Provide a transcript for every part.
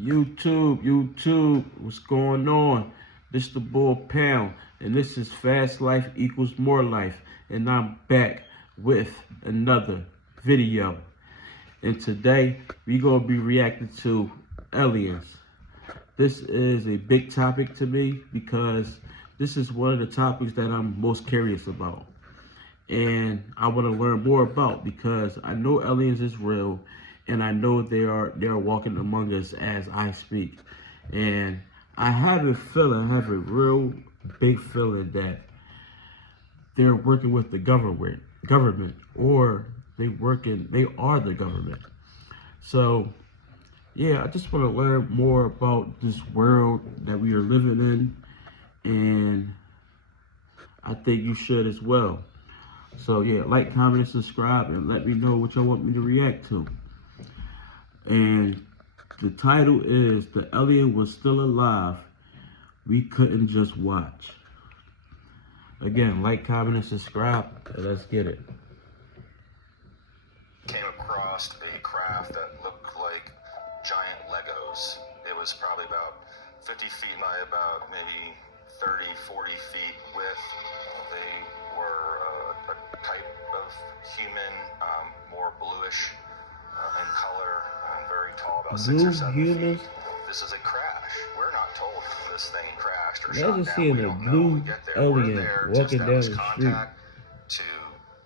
YouTube, what's going on? This the Bull Pound, and this is Fast Life Equals More Life, and I'm back with another video. And today, we gonna be reacting to aliens. This is a big topic to me because this is one of the topics that I'm most curious about. And I want to learn more about because I know aliens is real, and I know they are walking among us as I speak. And I have a real big feeling that they're working with the government, or they are the government. So yeah, I just want to learn more about this world that we are living in, and I think you should as well. So yeah, like, comment, and subscribe, and let me know what y'all want me to react to. And the title is "The Alien Was Still Alive. We Couldn't Just Watch." Again, like, comment, and subscribe, and let's get it. Came across a craft that looked like giant Legos. It was probably about 50 feet by about maybe 30, 40 feet width. They were a type of human, more bluish in color, and very tall, about 6 or 7 feet. This is a crash. We're not told if this thing crashed or shot down. Imagine seeing a blue alien walking down the street. To,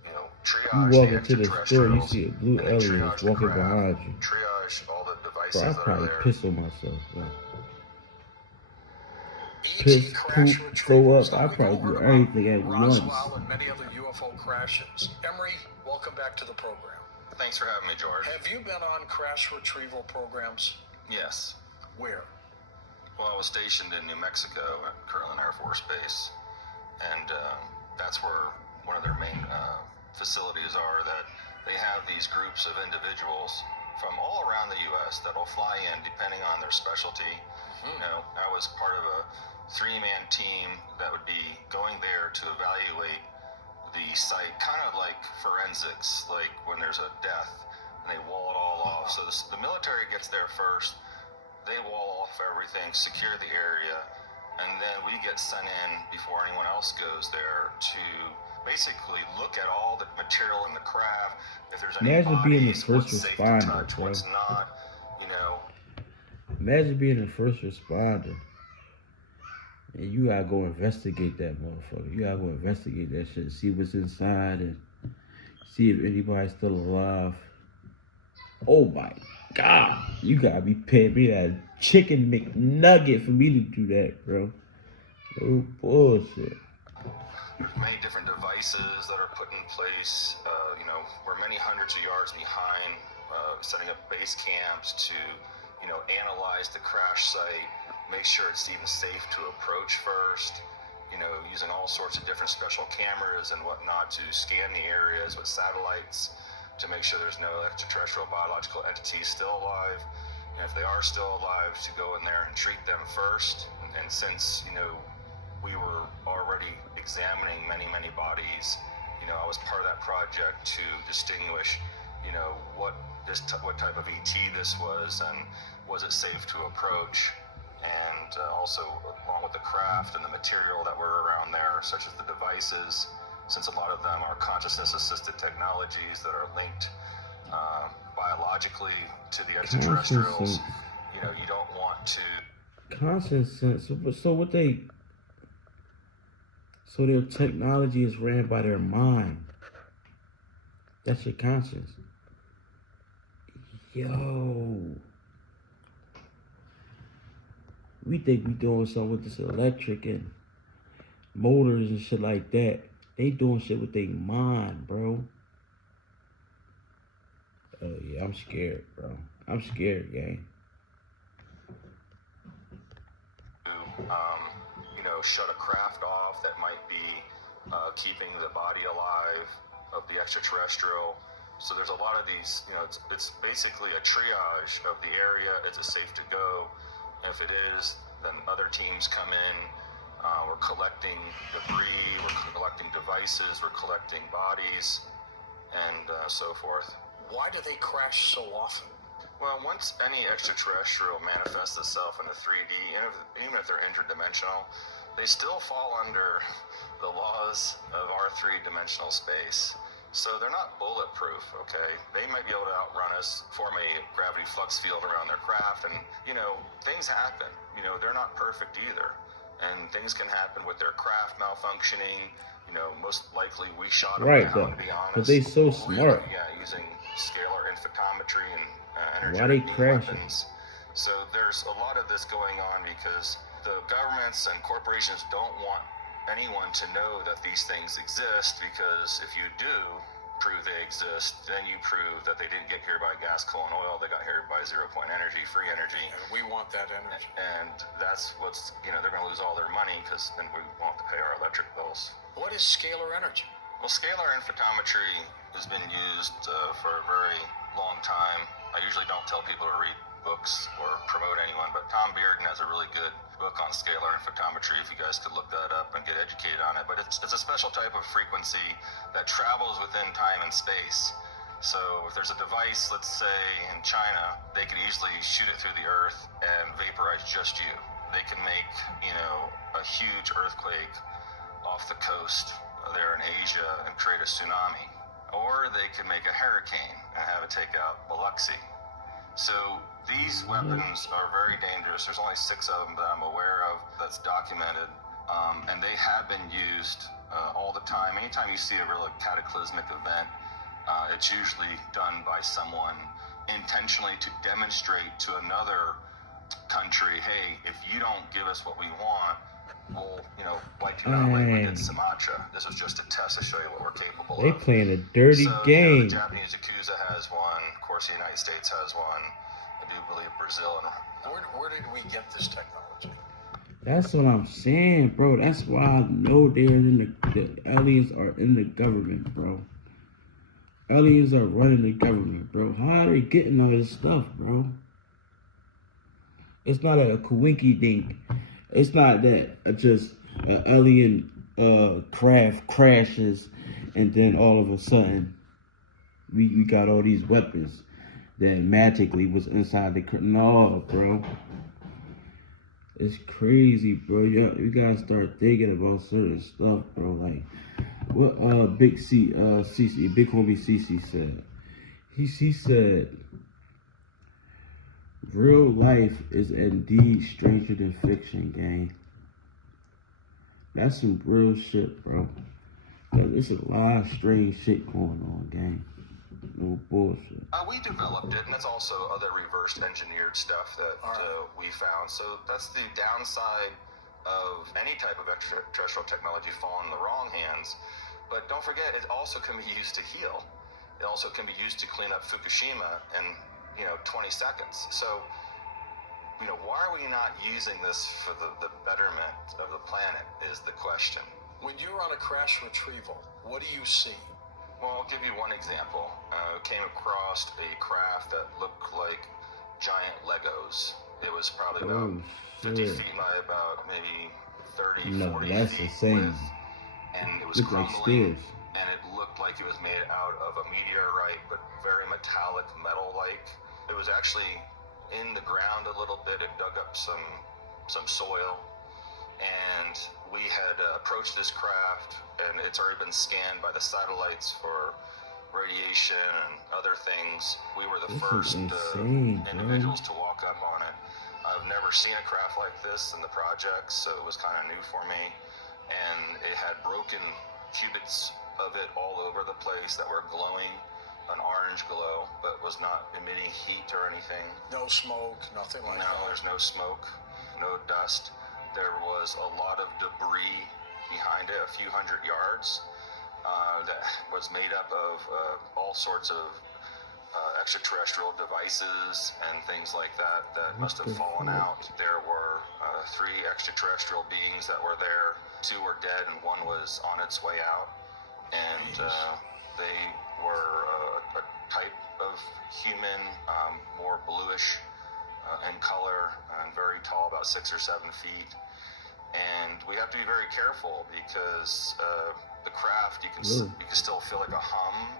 you triage walk into the store, you see a blue alien that's walking behind you. Triage all the devices. Bro, I'd probably piss on myself. Bro. Piss, poop, throw up. I'd probably do anything at once. Roswell and many other UFO crashes. Emery, welcome back to the program. Thanks for having me, George. Have you been on crash retrieval programs? Yes. Where? Well, I was stationed in New Mexico at Kirtland Air Force Base, and that's where one of their main facilities are. That they have these groups of individuals from all around the U.S. that will fly in depending on their specialty. I was part of a 3-man team that would be going there to evaluate the site, kind of like forensics, like when there's a death and they wall it all off. So the military gets there first, they wall off everything, secure the area, and then we get sent in before anyone else goes there to basically look at all the material in the craft. If there's any Imagine being the bodies, first what's safe to responder, touch, bro. what's not, Imagine being the first responder, and you gotta go investigate that motherfucker. You gotta go investigate that shit, see what's inside, and see if anybody's still alive. Oh my God, you gotta be paying me that chicken McNugget for me to do that, bro. No bullshit. Many different devices that are put in place. We're many hundreds of yards behind, setting up base camps to analyze the crash site, make sure it's even safe to approach first, using all sorts of different special cameras and whatnot to scan the areas with satellites to make sure there's no extraterrestrial biological entities still alive. And if they are still alive, to go in there and treat them first. And since, we were already examining many bodies, I was part of that project to distinguish, what type of ET this was, and was it safe to approach, and also along with the craft and the material that were around there, such as the devices, since a lot of them are consciousness assisted technologies that are linked biologically to the extraterrestrials. You don't want to conscious sense. So their technology is ran by their mind. That's your conscience. Yo, we think we doing something with this electric and motors and shit like that. They doing shit with their mind, bro. Oh yeah, I'm scared, bro. I'm scared, gang. Shut a craft off that might be keeping the body alive of the extraterrestrial. So there's a lot of these, it's basically a triage of the area. Is it safe to go? And if it is, then other teams come in. We're collecting debris, we're collecting devices, we're collecting bodies, and so forth. Why do they crash so often? Well, once any extraterrestrial manifests itself in a 3D, even if they're interdimensional, they still fall under the laws of our three-dimensional space. So they're not bulletproof, okay? They might be able to outrun us, form a gravity flux field around their craft, and, things happen. They're not perfect either. And things can happen with their craft malfunctioning. Most likely we shot them Right, down, to be honest. but they so smart. Yeah, using scalar infotopmetry and Why they energetic beam crashing? weapons. So there's a lot of this going on because the governments and corporations don't want anyone to know that these things exist, because if you do prove they exist, then you prove that they didn't get here by gas, coal, and oil. They got here by zero-point energy, free energy. And we want that energy. And that's what's, they're going to lose all their money, because then we won't have to pay our electric bills. What is scalar energy? Well, scalar infotopmetry has been used for a very long time. I usually don't tell people to read books or promote anyone, but Tom Bearden has a really good book on scalar infotopmetry, if you guys could look that up and get educated on it. But it's a special type of frequency that travels within time and space. So if there's a device, let's say in China, they can easily shoot it through the earth and vaporize just you. They can make, a huge earthquake off the coast there in Asia and create a tsunami. Or they can make a hurricane and have it take out Biloxi. So these weapons are very dangerous. There's only 6 of them that I'm aware of that's documented, and they have been used all the time. Anytime you see a real cataclysmic event, it's usually done by someone intentionally to demonstrate to another country, hey, if you don't give us what we want, we'll, wipe you out like we did Sumatra. This was just a test to show you what we're capable They of. playing a dirty game. The Japanese Yakuza has one. Of course, the United States has one. I do believe Brazil. Where did we get this technology? That's what I'm saying, bro. That's why I know the aliens are in the government, bro. Aliens are running the government, bro. How are they getting all this stuff, bro? It's not a coinky dink. It's not that just an alien craft crashes and then all of a sudden we got all these weapons that magically was inside the... No, bro. It's crazy, bro. You gotta start thinking about certain stuff, bro. Like what Big homie CC said. He said, real life is indeed stranger than fiction, gang. That's some real shit, bro. There's a lot of strange shit going on, gang. No bullshit. We developed it, and that's also other reverse engineered stuff that we found. So that's the downside of any type of extraterrestrial technology falling in the wrong hands. But don't forget, it also can be used to heal. It also can be used to clean up Fukushima in 20 seconds. So why are we not using this for the betterment of the planet is the question. When you're on a crash retrieval, what do you see? Well, I'll give you one example. Came across a craft that looked like giant Legos. It was probably about 50 feet by about maybe 30, 40 feet width. And it was crumbling, and it looked like it was made out of a meteorite, but very metallic, metal-like. It was actually in the ground a little bit. It dug up some soil. And we had approached this craft, and it's already been scanned by the satellites for radiation and other things. We were the first individuals to walk up on it. I've never seen a craft like this in the project, so it was kind of new for me. And it had broken cubits of it all over the place that were glowing, an orange glow, but was not emitting heat or anything. No smoke, nothing like that? No, there's no smoke, no dust. There was a lot of debris behind it, a few hundred yards, that was made up of all sorts of extraterrestrial devices and things like that must have fallen out. There were 3 extraterrestrial beings that were there. 2 were dead and 1 was on its way out. And they were a type of human, more bluish in color and very tall, about 6 or 7 feet. And we have to be very careful because the craft, you can still feel like a hum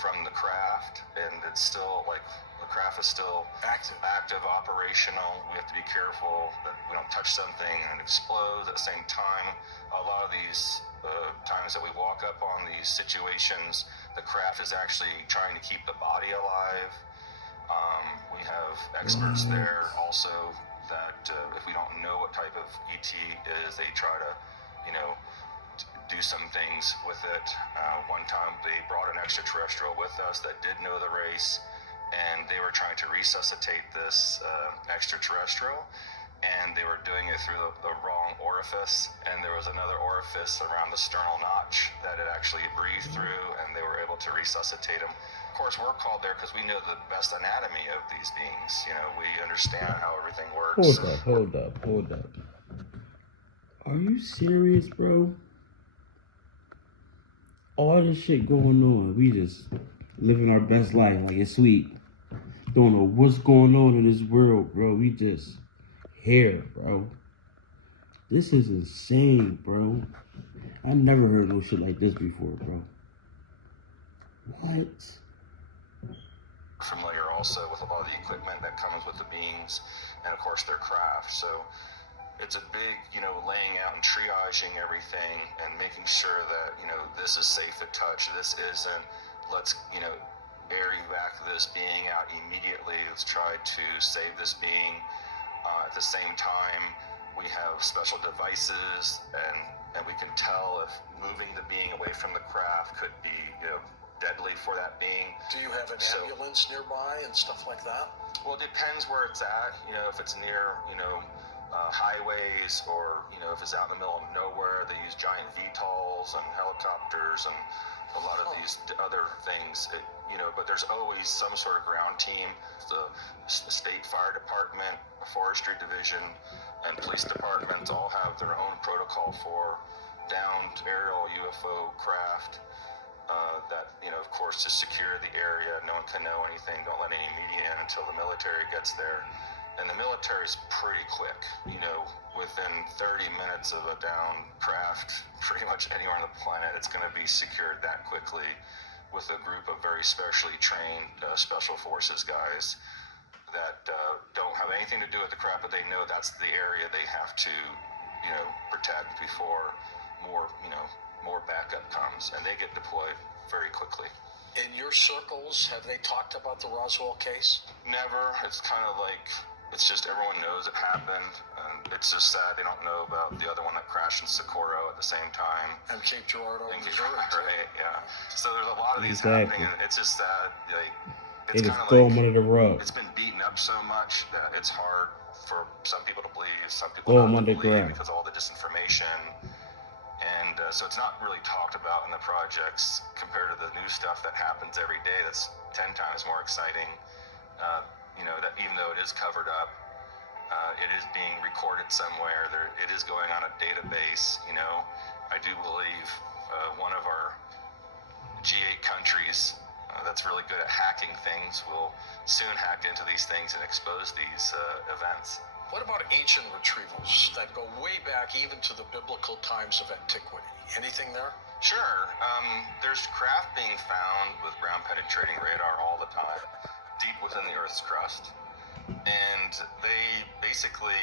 from the craft, and it's still like a craft is still active, operational. We have to be careful that we don't touch something and it explodes. At the same time, a lot of these times that we walk up on these situations, the craft is actually trying to keep the body alive. We have experts there also that if we don't know what type of ET is, they try to, do some things with it. One time they brought an extraterrestrial with us that did know the race, and they were trying to resuscitate this extraterrestrial, and they were doing it through the wrong orifice, and there was another orifice around the sternal notch that it actually breathed through, and they were able to resuscitate him. Of course, we're called there because we know the best anatomy of these beings. We understand how everything works. Hold up. Are you serious, bro? All this shit going on, we just living our best life like it's sweet. Don't know what's going on in this world, bro. We just here, bro. This is insane, bro. I never heard no shit like this before, bro. What? Familiar also with a lot of the equipment that comes with the beings, and of course their craft. So it's a big, laying out and triaging everything and making sure that, this is safe to touch. This isn't. Let's, air evac this being out immediately. Let's try to save this being. At the same time, we have special devices, and we can tell if moving the being away from the craft could be, deadly for that being. Do you have an ambulance nearby and stuff like that? Well, it depends where it's at. If it's near, highways, or if it's out in the middle of nowhere, they use giant VTOLs and helicopters and a lot of these other things. But there's always some sort of ground team. The state fire department, the forestry division, and police departments all have their own protocol for downed aerial UFO craft. That, of course, to secure the area. No one can know anything. Don't let any media in until the military gets there. And the military is pretty quick. Within 30 minutes of a down craft, pretty much anywhere on the planet, it's going to be secured that quickly with a group of very specially trained special forces guys that don't have anything to do with the craft, but they know that's the area they have to, protect before more backup comes, and they get deployed very quickly. In your circles, have they talked about the Roswell case? Never. It's kind of like, it's just everyone knows it happened, and it's just sad they don't know about the other one that crashed in Socorro at the same time. And Cape Girardeau, Missouri, right, yeah. So there's a lot of these Exactly. happening, and it's just sad. They just throw them under the rug. It's been beaten up so much that it's hard for some people to believe, some people Throw them not to believe underground. because of all the disinformation. And so it's not really talked about in the projects compared to the new stuff that happens every day. That's 10 times more exciting. That even though it is covered up, it is being recorded somewhere. It is going on a database. I do believe one of our G8 countries that's really good at hacking things will soon hack into these things and expose these events. What about ancient retrievals that go way back even to the biblical times of antiquity? Anything there? Sure. There's craft being found with ground penetrating radar all the time, deep within the Earth's crust. And they basically,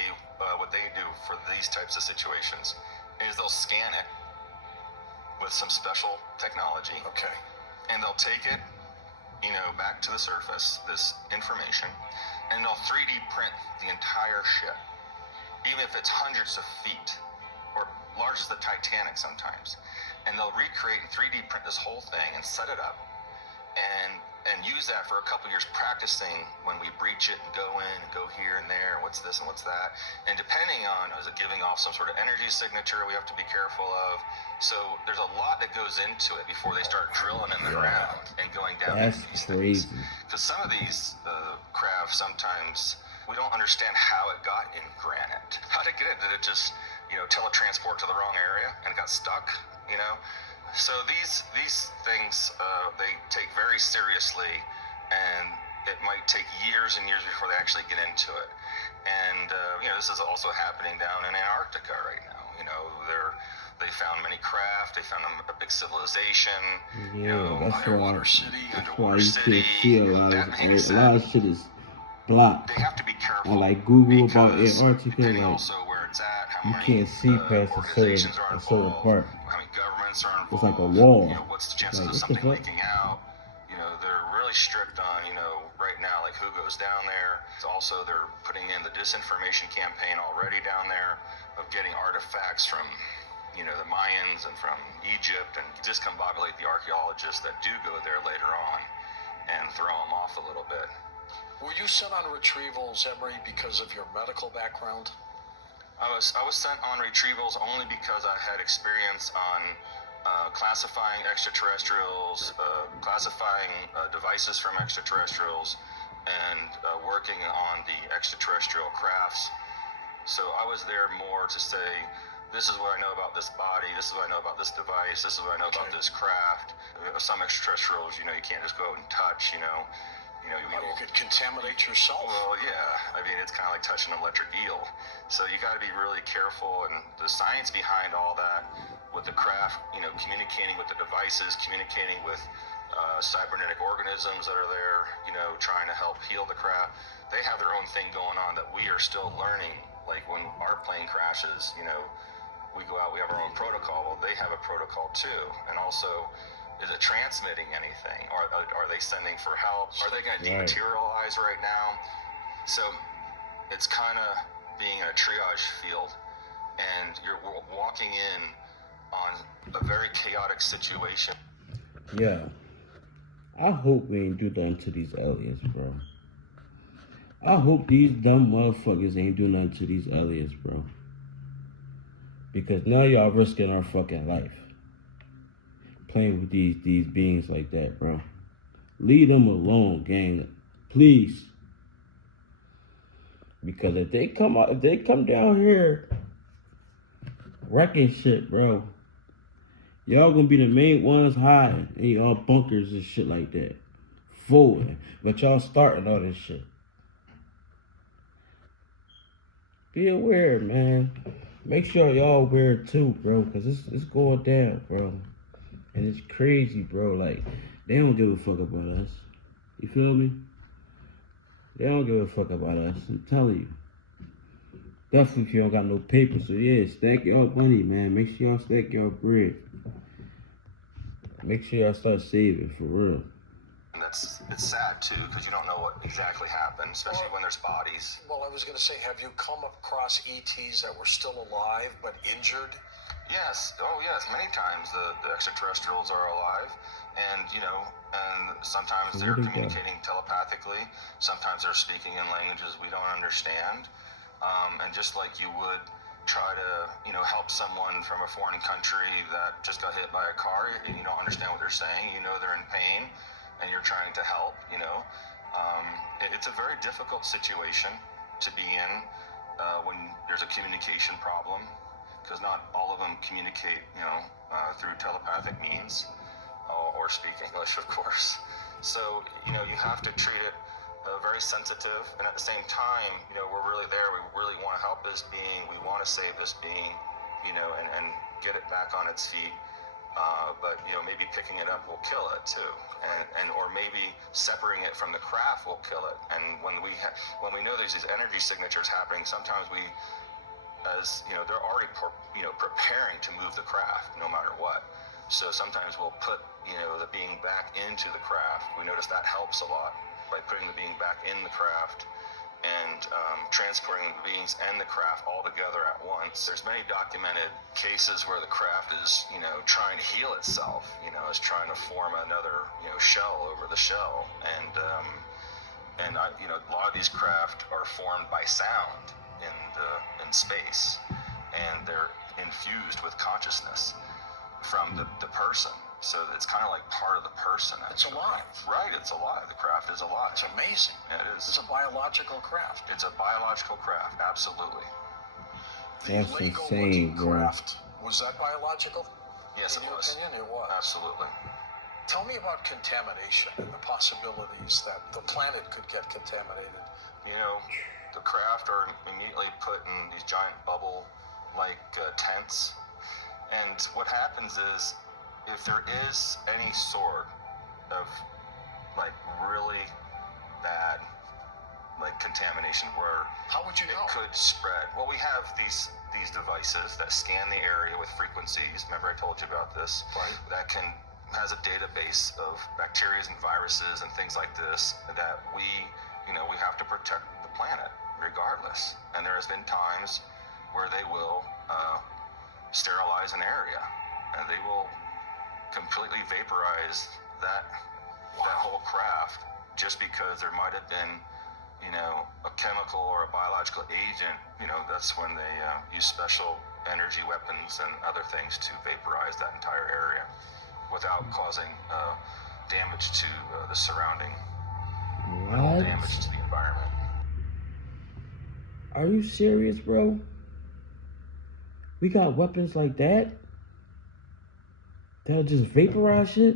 what they do for these types of situations is they'll scan it with some special technology. Okay. And they'll take it, back to the surface, this information, and they'll 3D print the entire ship, even if it's hundreds of feet, or large as the Titanic sometimes. And they'll recreate and 3D print this whole thing and set it up, and use that for a couple years, practicing when we breach it and go in and go here and there, and what's this and what's that. And depending on, is it giving off some sort of energy signature we have to be careful of. So there's a lot that goes into it before they start drilling in the ground and going down into these crazy. Because some of these crafts, sometimes we don't understand how it got in granite. How did it get it? Did it just, teletransport to the wrong area and got stuck? So these things they take very seriously, and it might take years and years before they actually get into it. And this is also happening down in Antarctica right now. They they found many craft. They found a big civilization. Yeah, that's why. Underwater city. That's why you can't see a lot of shit is blocked. They have to be careful. On like Google about because Antarctica, depending like also where it's at, how you many can't see past organizations are a certain involved, part. how many governments are involved. It's like a wall. You know, what's the chances Like, of what the something fuck? leaking out? You know, they're really strict on, you know, right now, like who goes down there. It's also, they're putting in the disinformation campaign already down there of getting artifacts from, you know, the Mayans and from Egypt, and discombobulate the archaeologists that do go there later on and throw them off a little bit. Were you sent on retrievals, Emery, because of your medical background? I was sent on retrievals only because I had experience on classifying extraterrestrials, classifying devices from extraterrestrials, and working on the extraterrestrial crafts. So I was there more to say, this is what I know about this body, this is what I know about this device, this is what I know about this craft. Some extraterrestrials, you know, you can't just go out and touch, you know. You could contaminate yourself. Well, yeah. I mean, it's kind of like touching an electric eel. So you got to be really careful. And the science behind all that, with the craft, you know, communicating with the devices, communicating with cybernetic organisms that are there, you know, trying to help heal the craft. They have their own thing going on that we are still learning. Like when our plane crashes, you know, we go out, we have our own protocol. Well, they have a protocol too. And also, is it transmitting anything? Are they sending for help? Are they going to dematerialize right now? So it's kind of being in a triage field, and you're walking in on a very chaotic situation. Yeah. I hope we ain't do nothing to these aliens, bro. I hope these dumb motherfuckers ain't do nothing to these aliens, bro. Because now y'all risking our fucking life. Playing with these beings like that, bro. Leave them alone, gang. Please. Because if they come down here wrecking shit, bro, y'all gonna be the main ones hiding in y'all bunkers and shit like that. Forward. But y'all starting all this shit. Be aware, man. Make sure y'all aware too, bro, because it's going down, bro. And it's crazy, bro. Like, they don't give a fuck about us. You feel me? They don't give a fuck about us. I'm telling you. Definitely if you don't got no paper. So, yeah, stack y'all money, man. Make sure y'all stack y'all bread. Make sure y'all start saving, for real. And it's sad, too, because you don't know what exactly happened, especially when there's bodies. Well, I was going to say, have you come across ETs that were still alive but injured? Yes. Oh, yes. Many times the extraterrestrials are alive, and and sometimes they're communicating telepathically. Sometimes they're speaking in languages we don't understand. And just like you would try to, help someone from a foreign country that just got hit by a car, and you don't understand what they're saying. You know they're in pain, and you're trying to help. It's a very difficult situation to be in when there's a communication problem. Because not all of them communicate, through telepathic means or speak English, of course. So, you have to treat it very sensitive. And at the same time, we're really there. We really want to help this being. We want to save this being, and get it back on its feet. But, maybe picking it up will kill it too. Or maybe separating it from the craft will kill it. And when we know there's these energy signatures happening, sometimes they're already preparing to move the craft no matter what. So sometimes we'll put the being back into the craft. We notice that helps a lot by putting the being back in the craft and transporting the beings and the craft all together at once. There's many documented cases where the craft is trying to heal itself, is trying to form another shell over the shell, and a lot of these craft are formed by sound in space, and they're infused with consciousness from the person. So it's kind of like part of the person. It's alive. Right, it's alive. The craft is alive. It's amazing. Yeah, it is. It's a biological craft. It's a biological craft, absolutely. The That's Lego insane, looking bro. craft, was that biological? Yes, In it your was. opinion, it was. Absolutely. Tell me about contamination and the possibilities that the planet could get contaminated. The craft are immediately put in these giant bubble-like tents, And what happens is, if there is any sort of like really bad like contamination where How would you it know? could spread. Well, we have these devices that scan the area with frequencies. Remember I told you about this? Right. That has a database of bacteria and viruses and things like this that we have to protect the planet regardless. And there has been times where they will sterilize an area and they will completely vaporize that whole craft just because there might have been a chemical or a biological agent. That's when they use special energy weapons and other things to vaporize that entire area without causing damage to the surrounding, minimal damage to the environment. Are you serious, bro? We got weapons like that? That'll just vaporize shit?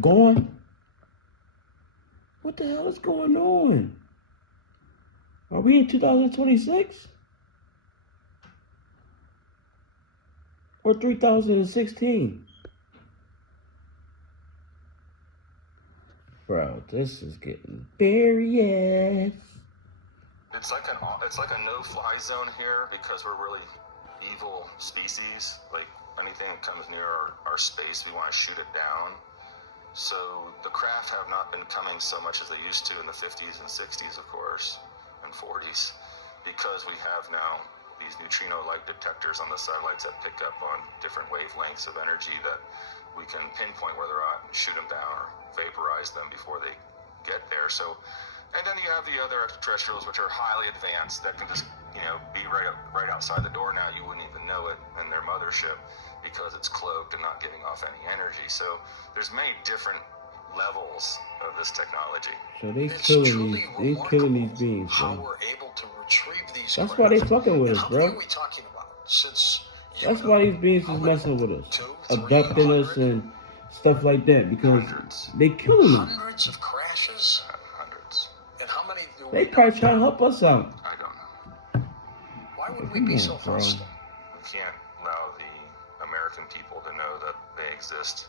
Gone? What the hell is going on? Are we in 2026? Or 3016? Bro, this is getting serious. It's like a no-fly zone here because we're really evil species. Like anything that comes near our space, we want to shoot it down. So the craft have not been coming so much as they used to in the 50s and 60s, of course, and 40s, because we have now these neutrino light detectors on the satellites that pick up on different wavelengths of energy that we can pinpoint where they're at and shoot them down or vaporize them before they get there. So, and then you have the other extraterrestrials, which are highly advanced, that can just be right outside the door now. You wouldn't even know it in their mothership because it's cloaked and not giving off any energy. So there's many different levels of this technology. So they It's killing truly these beings, how bro. we're able to retrieve these That's craft. why they fucking with And us, how many bro. are we talking about? Since That's why these beings is messing with us, abducting us and stuff like that, because they killing us. Hundreds of crashes? Hundreds. And how many do They we probably know? trying to help us out. I don't know. Why would we Come be on, so bro. hostile? We can't allow the American people to know that they exist,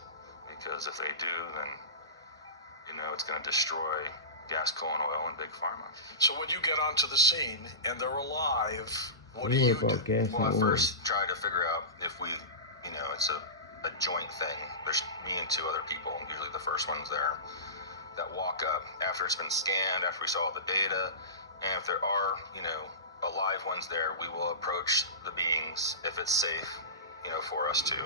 because if they do, then it's going to destroy gas, coal, and oil and big pharma. So when you get onto the scene and they're alive, what do They you worry about do? gas Well, I and oil. first try to figure out if we, it's a joint thing. There's me and two other people, usually the first one's there, that walk up after it's been scanned, after we saw all the data, and if there are, alive ones there, we will approach the beings if it's safe, for us to,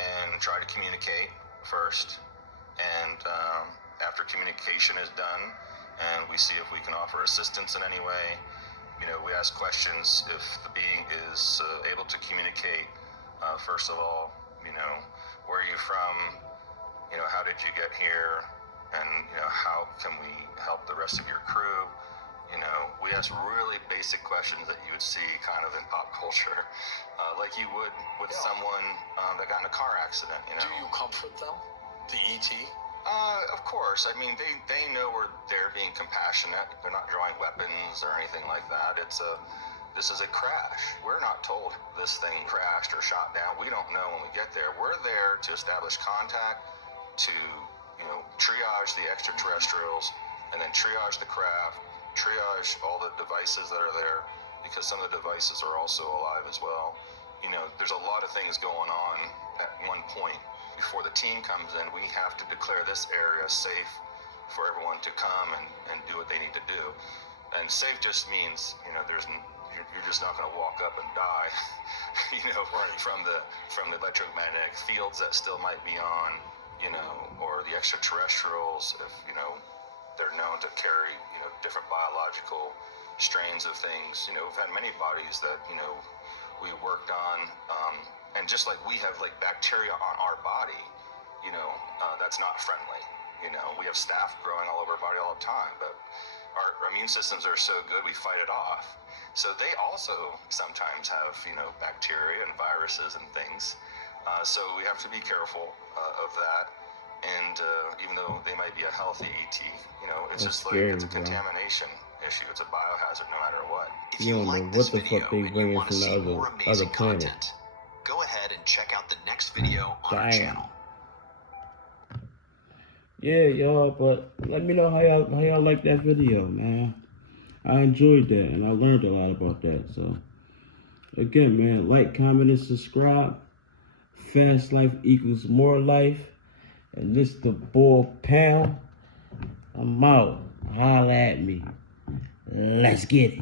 and try to communicate first. And after communication is done, and we see if we can offer assistance in any way, we ask questions if the being is able to communicate. First of all, where are you from? How did you get here? And how can we help the rest of your crew? We ask really basic questions that you would see kind of in pop culture, like you would with someone that got in a car accident. Do you comfort them? The ET? Of course. I mean, they know we're there being compassionate. They're not drawing weapons or anything like that. This is a crash. We're not told this thing crashed or shot down. We don't know when we get there. We're there to establish contact, to triage the extraterrestrials, and then triage the craft, triage all the devices that are there, because some of the devices are also alive as well. There's a lot of things going on at one point. Before the team comes in, we have to declare this area safe for everyone to come and do what they need to do. And safe just means, you're just not going to walk up and die, from the electromagnetic fields that still might be on, or the extraterrestrials, if, they're known to carry, different biological strains of things. We've had many bodies that, we worked on, and just like we have like bacteria on our body, that's not friendly. We have staph growing all over our body all the time, but our immune systems are so good we fight it off. So they also sometimes have, bacteria and viruses and things. So we have to be careful of that. And even though they might be a healthy ET, it's That's just scary, like it's a bro. contamination issue. It's a biohazard no matter what. If You you don't know like what this the video fuck they and you bringing want to from the see more other amazing planet. content, ahead and check out the next video on our channel. Yeah, y'all, but let me know how y'all like that video, man. I enjoyed that, and I learned a lot about that. So, again, man, like, comment, and subscribe. Fast life equals more life. And this the Bull Pound. I'm out. Holla at me. Let's get it.